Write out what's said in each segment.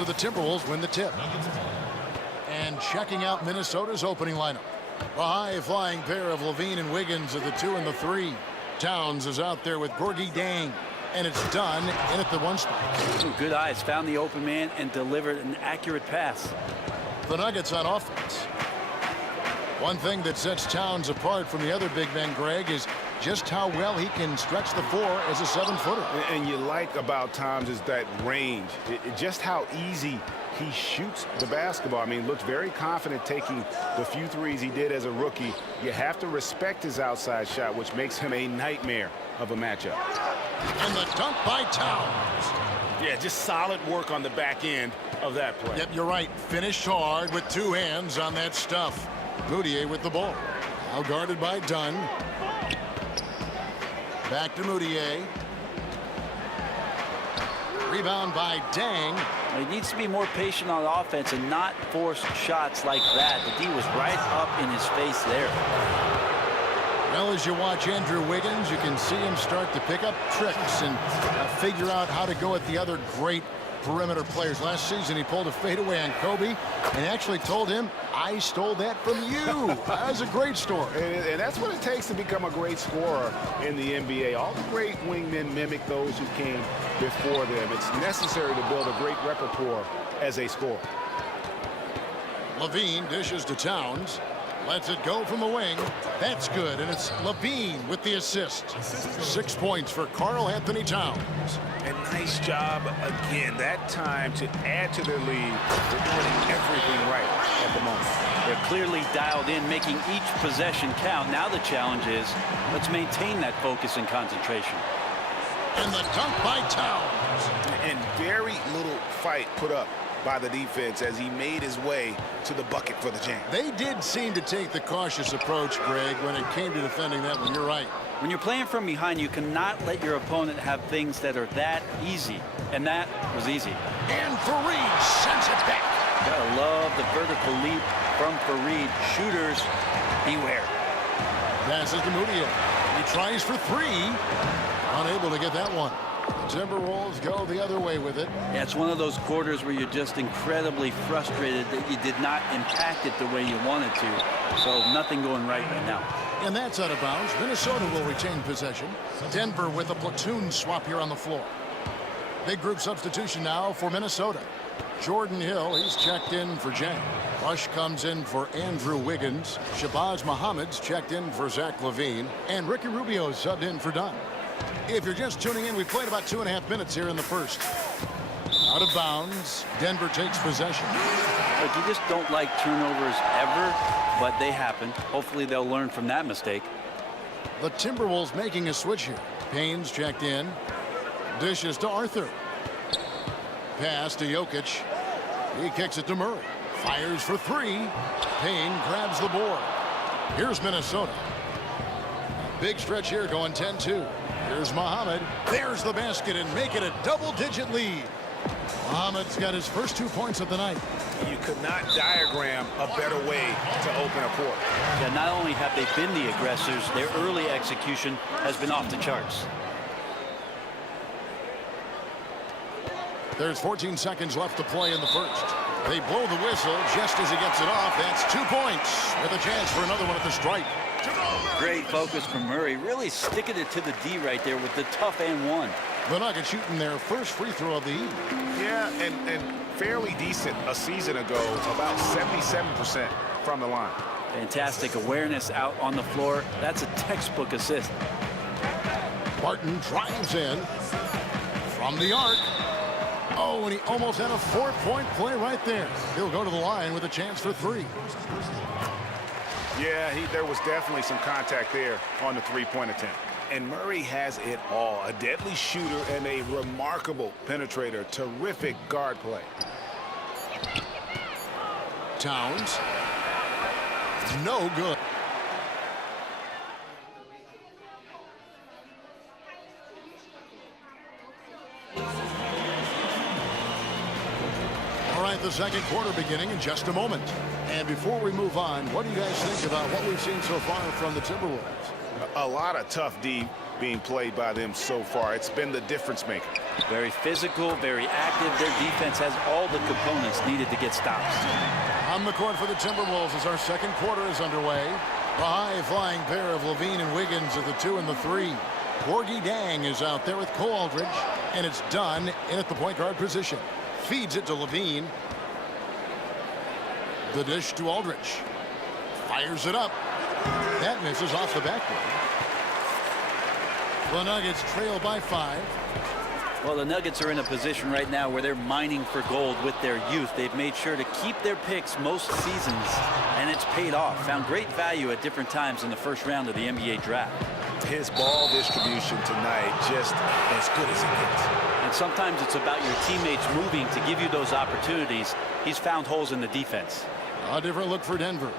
So the Timberwolves win the tip. And checking out Minnesota's opening lineup. A high-flying pair of Levine and Wiggins are the 2 and the 3. Towns is out there with Gorgie Dang. And it's done in at the 1 spot. Ooh, good eyes. Found the open man and delivered an accurate pass. The Nuggets on offense. One thing that sets Towns apart from the other big men, Greg, is just how well he can stretch the floor as a 7-footer. And you like about Towns is that range. Just how easy he shoots the basketball. I mean, looks very confident taking the few threes he did as a rookie. You have to respect his outside shot, which makes him a nightmare of a matchup. And the dunk by Towns. Yeah, just solid work on the back end of that play. Yep, you're right. Finished hard with 2 hands on that stuff. Moutier with the ball. Now guarded by Dunn. Back to Moutier. Rebound by Dang. He needs to be more patient on offense and not force shots like that. The D was right up in his face there. Well, as you watch Andrew Wiggins, you can see him start to pick up tricks and figure out how to go at the other great perimeter players. Last season, he pulled a fadeaway on Kobe and actually told him, I stole that from you. That was a great story. And that's what it takes to become a great scorer in the NBA. All the great wingmen mimic those who came before them. It's necessary to build a great repertoire as a scorer. Levine dishes to Towns. Lets it go from the wing. That's good, and it's Levine with the assist. 6 points for Karl Anthony Towns. And nice job again that time to add to their lead. They're doing everything right at the moment. They're clearly dialed in, making each possession count. Now the challenge is, let's maintain that focus and concentration. And the dunk by Towns. And very little fight put up by the defense as he made his way to the bucket for the jam. They did seem to take the cautious approach, Greg, when it came to defending that one. You're right. When you're playing from behind, you cannot let your opponent have things that are that easy. And that was easy. And Fareed sends it back. Gotta love the vertical leap from Fareed. Shooters, beware. Passes to Moutier. He tries for 3. Unable to get that one. The Timberwolves go the other way with it. Yeah, it's one of those quarters where you're just incredibly frustrated that you did not impact it the way you wanted to. So nothing going right now. And that's out of bounds. Minnesota will retain possession. Denver with a platoon swap here on the floor. Big group substitution now for Minnesota. Jordan Hill, he's checked in for Jang. Rush comes in for Andrew Wiggins. Shabazz Muhammad's checked in for Zach LaVine. And Ricky Rubio's subbed in for Dunn. If you're just tuning in, we played about 2.5 minutes here in the first. Out of bounds. Denver takes possession. Look, you just don't like turnovers ever, but they happen. Hopefully they'll learn from that mistake. The Timberwolves making a switch here. Payne's checked in. Dishes to Arthur. Pass to Jokic. He kicks it to Murray. Fires for 3. Payne grabs the board. Here's Minnesota. Big stretch here going 10-2. Here's Muhammad. There's the basket and make it a double-digit lead. Muhammad's got his first 2 points of the night. You could not diagram a better way to open a quarter. Yeah, not only have they been the aggressors, their early execution has been off the charts. There's 14 seconds left to play in the first. They blow the whistle just as he gets it off. That's 2 points with a chance for another one at the stripe. Great focus from Murray, really sticking it to the D right there with the tough and one. The Nuggets shooting their first free throw of the evening. Yeah, and fairly decent a season ago, about 77% from the line. Fantastic awareness out on the floor. That's a textbook assist. Barton drives in from the arc. Oh, and he almost had a 4-point play right there. He'll go to the line with a chance for 3. Yeah, there was definitely some contact there on the three-point attempt. And Murray has it all. A deadly shooter and a remarkable penetrator. Terrific guard play. Towns. No good. All right, the second quarter beginning in just a moment. And before we move on, what do you guys think about what we've seen so far from the Timberwolves? A lot of tough D being played by them so far. It's been the difference maker. Very physical, very active. Their defense has all the components needed to get stops. On the court for the Timberwolves as our second quarter is underway. The high-flying pair of Levine and Wiggins are the 2 and the 3. Gorgie Dang is out there with Cole Aldridge, and it's done in at the point guard position. Feeds it to Levine. The dish to Aldridge. Fires it up. That misses off the backboard. The Nuggets trail by 5. Well, the Nuggets are in a position right now where they're mining for gold with their youth. They've made sure to keep their picks most seasons, and it's paid off. Found great value at different times in the first round of the NBA draft. His ball distribution tonight just as good as it gets. And sometimes it's about your teammates moving to give you those opportunities. He's found holes in the defense. A different look for Denver.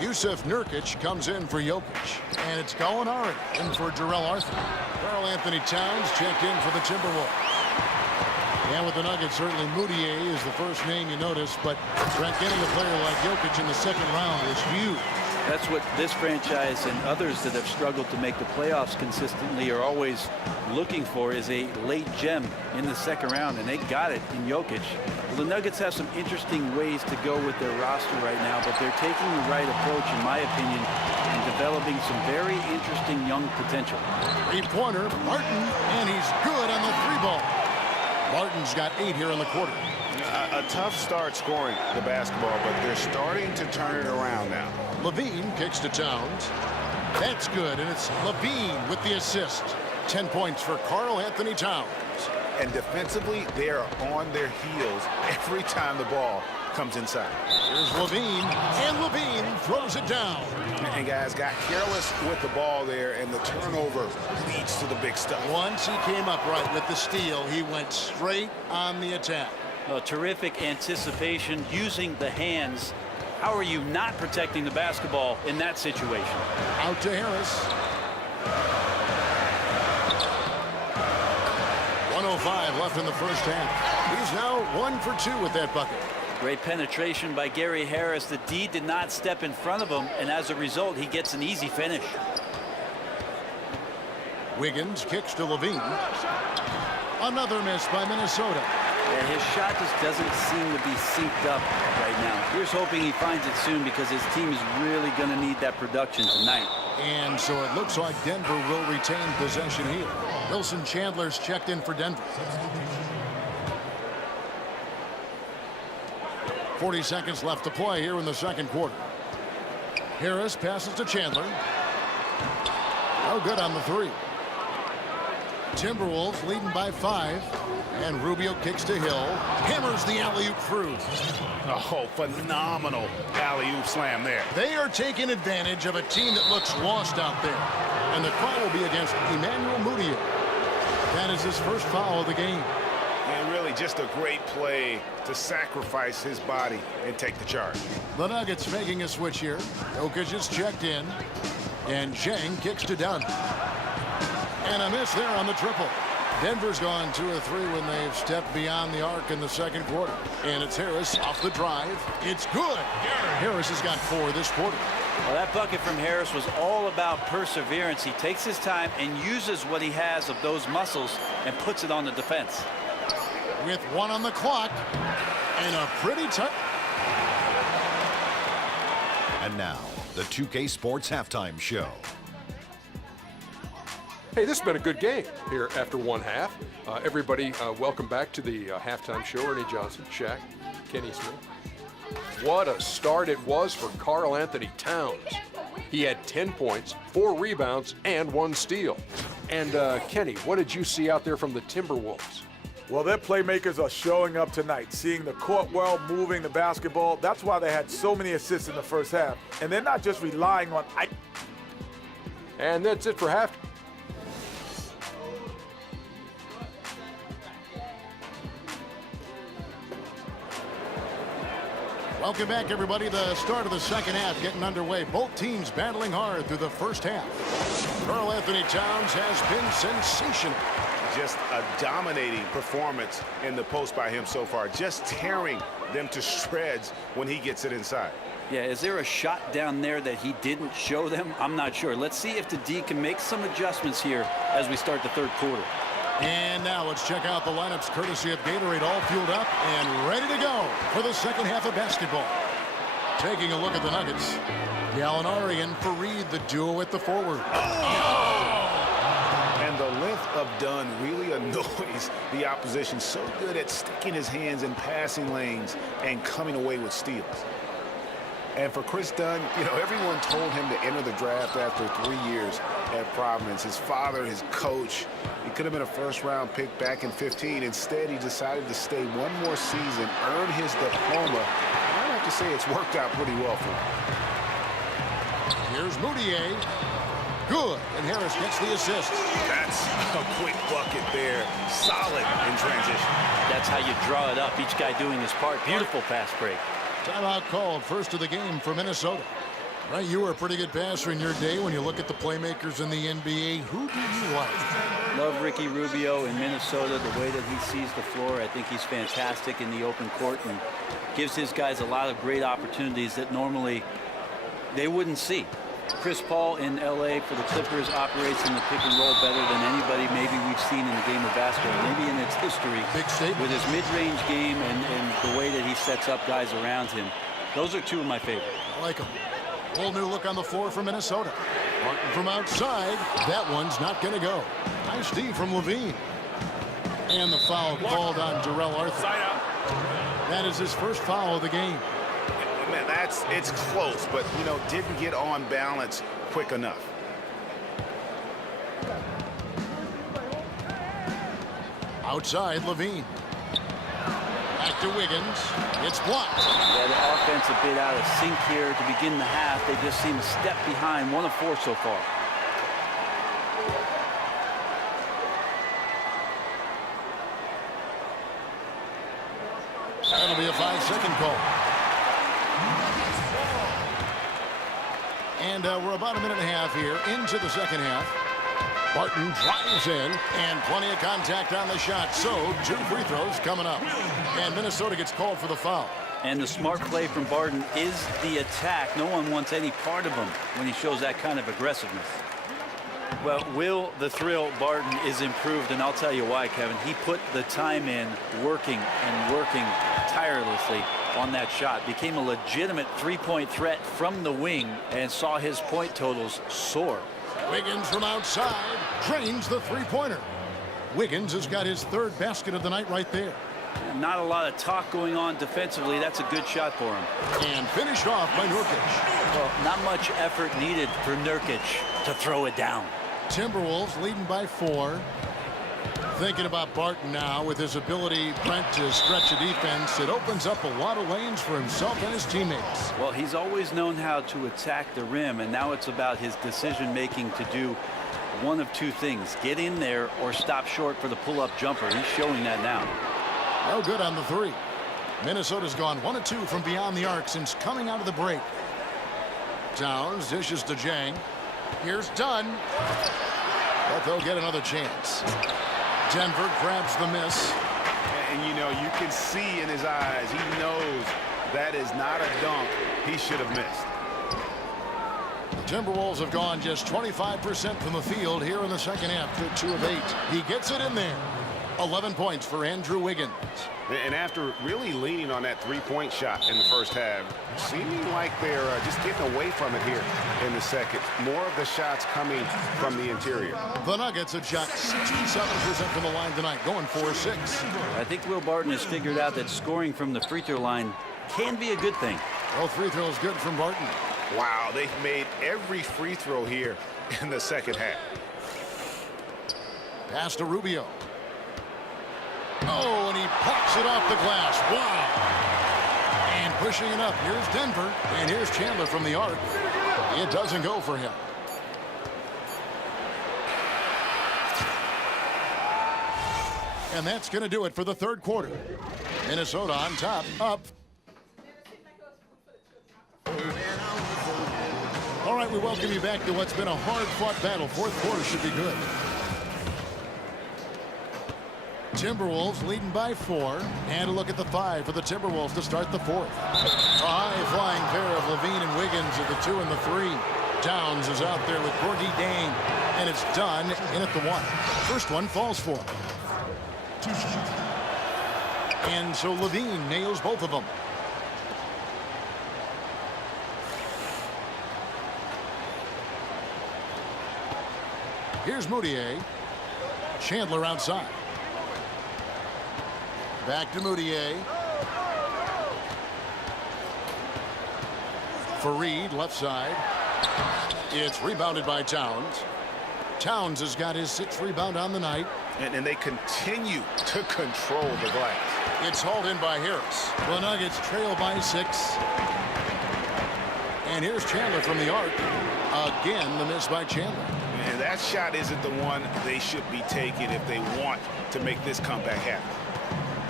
Yusuf Nurkic comes in for Jokic. And it's Gallinari in for Jarrell Arthur. Karl Anthony Towns checked in for the Timberwolves. And with the Nuggets, certainly Moutier is the first name you notice. But Brent, getting a player like Jokic in the second round was huge. That's what this franchise and others that have struggled to make the playoffs consistently are always looking for, is a late gem in the second round, and they got it in Jokic. Well, the Nuggets have some interesting ways to go with their roster right now, but they're taking the right approach, in my opinion, and developing some very interesting young potential. Three-pointer, Martin, and he's good on the 3-ball. Martin's got 8 here in the quarter. A tough start scoring the basketball, but they're starting to turn it around now. Levine kicks to Towns. That's good, and it's Levine with the assist. 10 points for Karl Anthony Towns. And defensively, they are on their heels every time the ball comes inside. Here's Levine, and Levine throws it down. And guys got careless with the ball there, and the turnover leads to the big stuff. Once he came upright with the steal, he went straight on the attack. Terrific anticipation using the hands. How are you not protecting the basketball in that situation? Out to Harris. 1:05 left in the first half. He's now 1 for 2 with that bucket. Great penetration by Gary Harris. The D did not step in front of him, and as a result, he gets an easy finish. Wiggins kicks to Levine. Another miss by Minnesota. Yeah, his shot just doesn't seem to be synced up right now. Here's hoping he finds it soon, because his team is really going to need that production tonight. And so it looks like Denver will retain possession here. Wilson Chandler's checked in for Denver. 40 seconds left to play here in the second quarter. Harris passes to Chandler. Oh, good on the 3. Timberwolves leading by 5. And Rubio kicks to Hill. Hammers the alley-oop through. Oh, phenomenal alley-oop slam there. They are taking advantage of a team that looks lost out there. And the foul will be against Emmanuel Mudiay. That is his first foul of the game. And really just a great play to sacrifice his body and take the charge. The Nuggets making a switch here. Jokic is checked in. And Zhang kicks to Dunn. And a miss there on the triple. Denver's gone 2 of 3 when they've stepped beyond the arc in the second quarter. And it's Harris off the drive. It's good. Harris has got 4 this quarter. Well, that bucket from Harris was all about perseverance. He takes his time and uses what he has of those muscles and puts it on the defense. With 1 on the clock and a pretty tough. And now, the 2K Sports Halftime Show. Hey, this has been a good game here after one half. Everybody, welcome back to the halftime show. Ernie Johnson, Shaq, Kenny Smith. What a start it was for Karl Anthony Towns. He had 10 points, 4 rebounds, and 1 steal. And Kenny, what did you see out there from the Timberwolves? Well, their playmakers are showing up tonight, seeing the court well, moving the basketball. That's why they had so many assists in the first half. And they're not just relying on... And that's it for half. Welcome back, everybody. The start of the second half getting underway. Both teams battling hard through the first half. Karl Anthony Towns has been sensational. Just a dominating performance in the post by him so far. Just tearing them to shreds when he gets it inside. Yeah, is there a shot down there that he didn't show them? I'm not sure. Let's see if the D can make some adjustments here as we start the third quarter. And now let's check out the lineups courtesy of Gatorade, all fueled up and ready to go for the second half of basketball. Taking a look at the Nuggets. Gallinari and Fareed, the duo at the forward. And the length of Dunn really annoys the opposition. So good at sticking his hands in passing lanes and coming away with steals. And for Chris Dunn, you know, everyone told him to enter the draft after 3 years at Providence. His father, his coach, he could have been a first-round pick back in 15. Instead, he decided to stay one more season, earn his diploma. I'd have to say it's worked out pretty well for him. Here's Moutier. Good, and Harris gets the assist. That's a quick bucket there. Solid in transition. That's how you draw it up, each guy doing his part. Beautiful pass break. Timeout called, first of the game for Minnesota. Right, you were a pretty good passer in your day. When you look at the playmakers in the NBA, who do you like? Love Ricky Rubio in Minnesota, the way that he sees the floor. I think he's fantastic in the open court and gives his guys a lot of great opportunities that normally they wouldn't see. Chris Paul in L.A. for the Clippers operates in the pick and roll better than anybody maybe we've seen in the game of basketball, maybe in its history. Big statement. With his mid-range game and the way that he sets up guys around him. Those are two of my favorites. I like them. Whole new look on the floor for Minnesota. Martin from outside. That one's not going to go. Nice D from Levine. And the foul called on Darrell Arthur. That is his first foul of the game. Man, it's close, but, you know, didn't get on balance quick enough. Outside, Levine. Back to Wiggins. It's blocked. Yeah, the offense a bit out of sync here to begin the half. They just seem a step behind, 1 of 4 so far. That'll be a 5-second call. And we're about a minute and a half here into the second half. Barton drives in, and plenty of contact on the shot. So 2 free throws coming up. And Minnesota gets called for the foul. And the smart play from Barton is the attack. No one wants any part of him when he shows that kind of aggressiveness. Well, Will the Thrill Barton is improved, and I'll tell you why, Kevin. He put the time in, working and working tirelessly on that shot. Became a legitimate three-point threat from the wing and saw his point totals soar. Wiggins from outside drains the three-pointer. Wiggins has got his 3rd basket of the night right there. Not a lot of talk going on defensively. That's a good shot for him. And finished off by Nurkic. Well, not much effort needed for Nurkic to throw it down. Timberwolves leading by 4. Thinking about Barton now with his ability, Brent, to stretch a defense. It opens up a lot of lanes for himself and his teammates. Well, he's always known how to attack the rim, and now it's about his decision-making to do one of 2 things. Get in there or stop short for the pull-up jumper. He's showing that now. No good on the 3. Minnesota's gone 1 of 2 from beyond the arc since coming out of the break. Towns dishes to Jang. Here's Dunn. But they'll get another chance. Denver grabs the miss. And, you know, you can see in his eyes, he knows that is not a dunk he should have missed. The Timberwolves have gone just 25% from the field here in the second half. They're 2 of 8. He gets it in there. 11 points for Andrew Wiggins. And after really leaning on that 3-point shot in the first half, seeming like they're just getting away from it here in the second. More of the shots coming from the interior. The Nuggets have shot 67% from the line tonight, going 4-6. I think Will Barton has figured out that scoring from the free throw line can be a good thing. Both free throws good from Barton. Wow, they've made every free throw here in the second half. Pass to Rubio. Oh, and he pops it off the glass. Wow. And pushing it up. Here's Denver. And here's Chandler from the arc. It doesn't go for him. And that's going to do it for the third quarter. Minnesota on top, up. All right, we welcome you back to what's been a hard-fought battle. Fourth quarter should be good. Timberwolves leading by 4. And a look at the 5 for the Timberwolves to start the 4th. A high-flying pair of Levine and Wiggins at the 2 and the 3. Downs is out there with Gorgie Dane. And it's done in at the 1. First one falls for him. And so Levine nails both of them. Here's Moutier. Chandler outside. Back to Moutier. Fareed left side. It's rebounded by Towns. Towns has got his 6th rebound on the night. And they continue to control the glass. It's hauled in by Harris. The Nuggets trail by 6. And here's Chandler from the arc. Again, the miss by Chandler. And that shot isn't the one they should be taking if they want to make this comeback happen.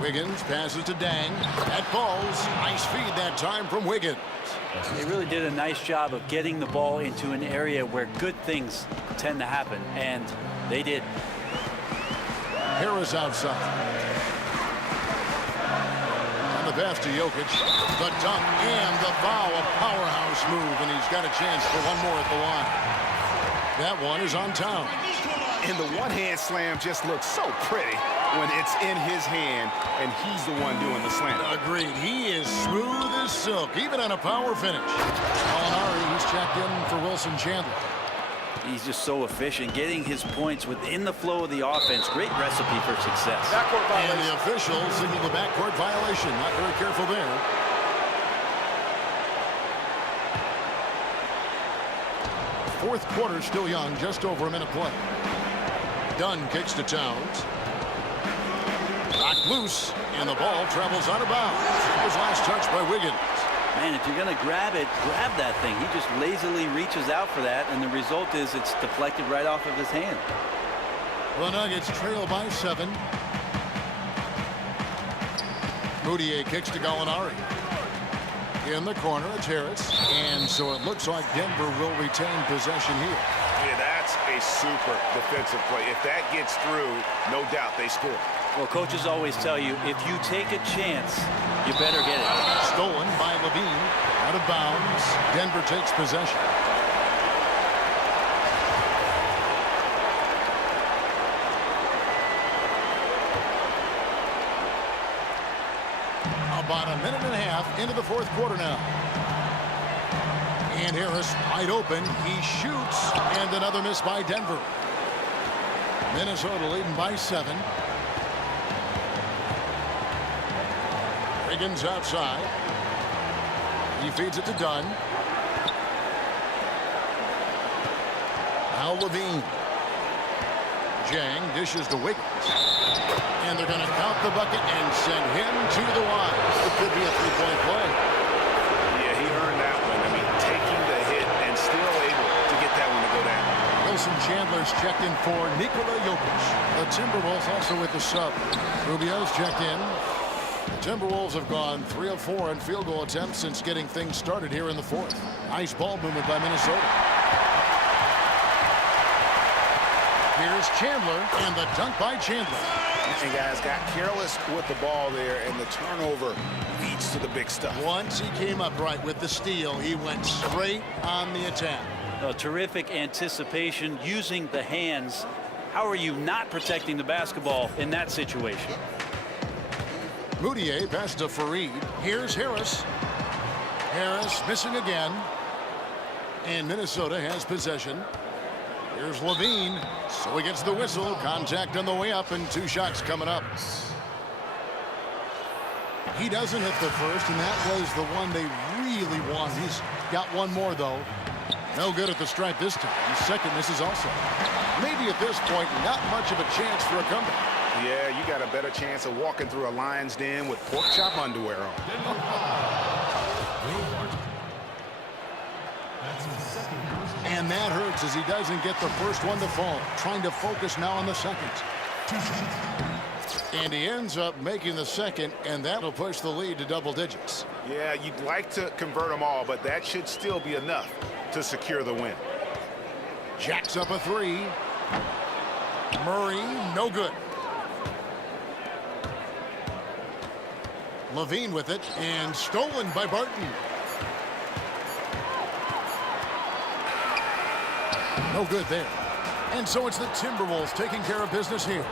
Wiggins passes to Dang. That falls. Nice feed that time from Wiggins. They really did a nice job of getting the ball into an area where good things tend to happen, and they did. Harris outside. And the pass to Jokic. The dunk and the foul. A powerhouse move, and he's got a chance for one more at the line. That one is on Towns. And the one-hand slam just looks so pretty when it's in his hand and he's the one doing the slam. Agreed. He is smooth as silk, even on a power finish. Gallinari, he's checked in for Wilson Chandler. He's just so efficient, getting his points within the flow of the offense. Great recipe for success. Backcourt violation. And the officials signal the backcourt violation. Not very careful there. Fourth quarter still young, just over a minute play. Dunn kicks to Towns. Knocked loose, and the ball travels out of bounds. It was last touched by Wiggins. Man, if you're going to grab it, grab that thing. He just lazily reaches out for that, and the result is it's deflected right off of his hand. The Nuggets trail by 7. Moutier kicks to Gallinari. In the corner, it's Harris. And so it looks like Denver will retain possession here. Yeah, that's a super defensive play. If that gets through, no doubt they score. Well, coaches always tell you, if you take a chance, you better get it. Stolen by Levine. Out of bounds. Denver takes possession. About a minute and a half into the fourth quarter now. And Harris wide open. He shoots. And another miss by Denver. Minnesota leading by 7. Wiggins outside. He feeds it to Dunn. Now Levine. Jang dishes to Wiggins. And they're going to count the bucket and send him to the line. It could be a three-point play. Yeah, he earned that one. I mean, taking the hit and still able to get that one to go down. Wilson Chandler's checked in for Nikola Jokic. The Timberwolves also with the sub. Rubio's checked in. The Timberwolves have gone 3 of 4 in field goal attempts since getting things started here in the fourth. Nice ball movement by Minnesota. Here's Chandler, and the dunk by Chandler. And guys got careless with the ball there, and the turnover leads to the big stuff. Once he came up right with the steal, he went straight on the attack. Terrific anticipation using the hands. How are you not protecting the basketball in that situation? Moutier pass to Fareed. Here's Harris. Harris missing again. And Minnesota has possession. Here's Levine. So he gets the whistle. Contact on the way up and 2 shots coming up. He doesn't hit the first, and that was the one they really wanted. He's got one more, though. No good at the stripe this time. The second misses also. Maybe at this point, not much of a chance for a comeback. Yeah, you got a better chance of walking through a lion's den with pork chop underwear on. And that hurts as he doesn't get the first one to fall. Trying to focus now on the second. And he ends up making the second, and that'll push the lead to double digits. Yeah, you'd like to convert them all, but that should still be enough to secure the win. Jacks up a 3. Murray, no good. Levine with it, and stolen by Barton. No good there. And so it's the Timberwolves taking care of business here.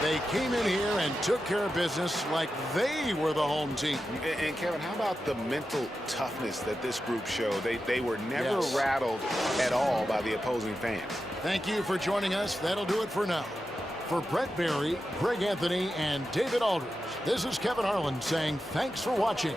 They came in here and took care of business like they were the home team. And Kevin, how about the mental toughness that this group showed? They were never rattled at all by the opposing fans. Thank you for joining us. That'll do it for now. For Brett Barry, Greg Anthony, and David Aldridge, this is Kevin Harlan saying thanks for watching.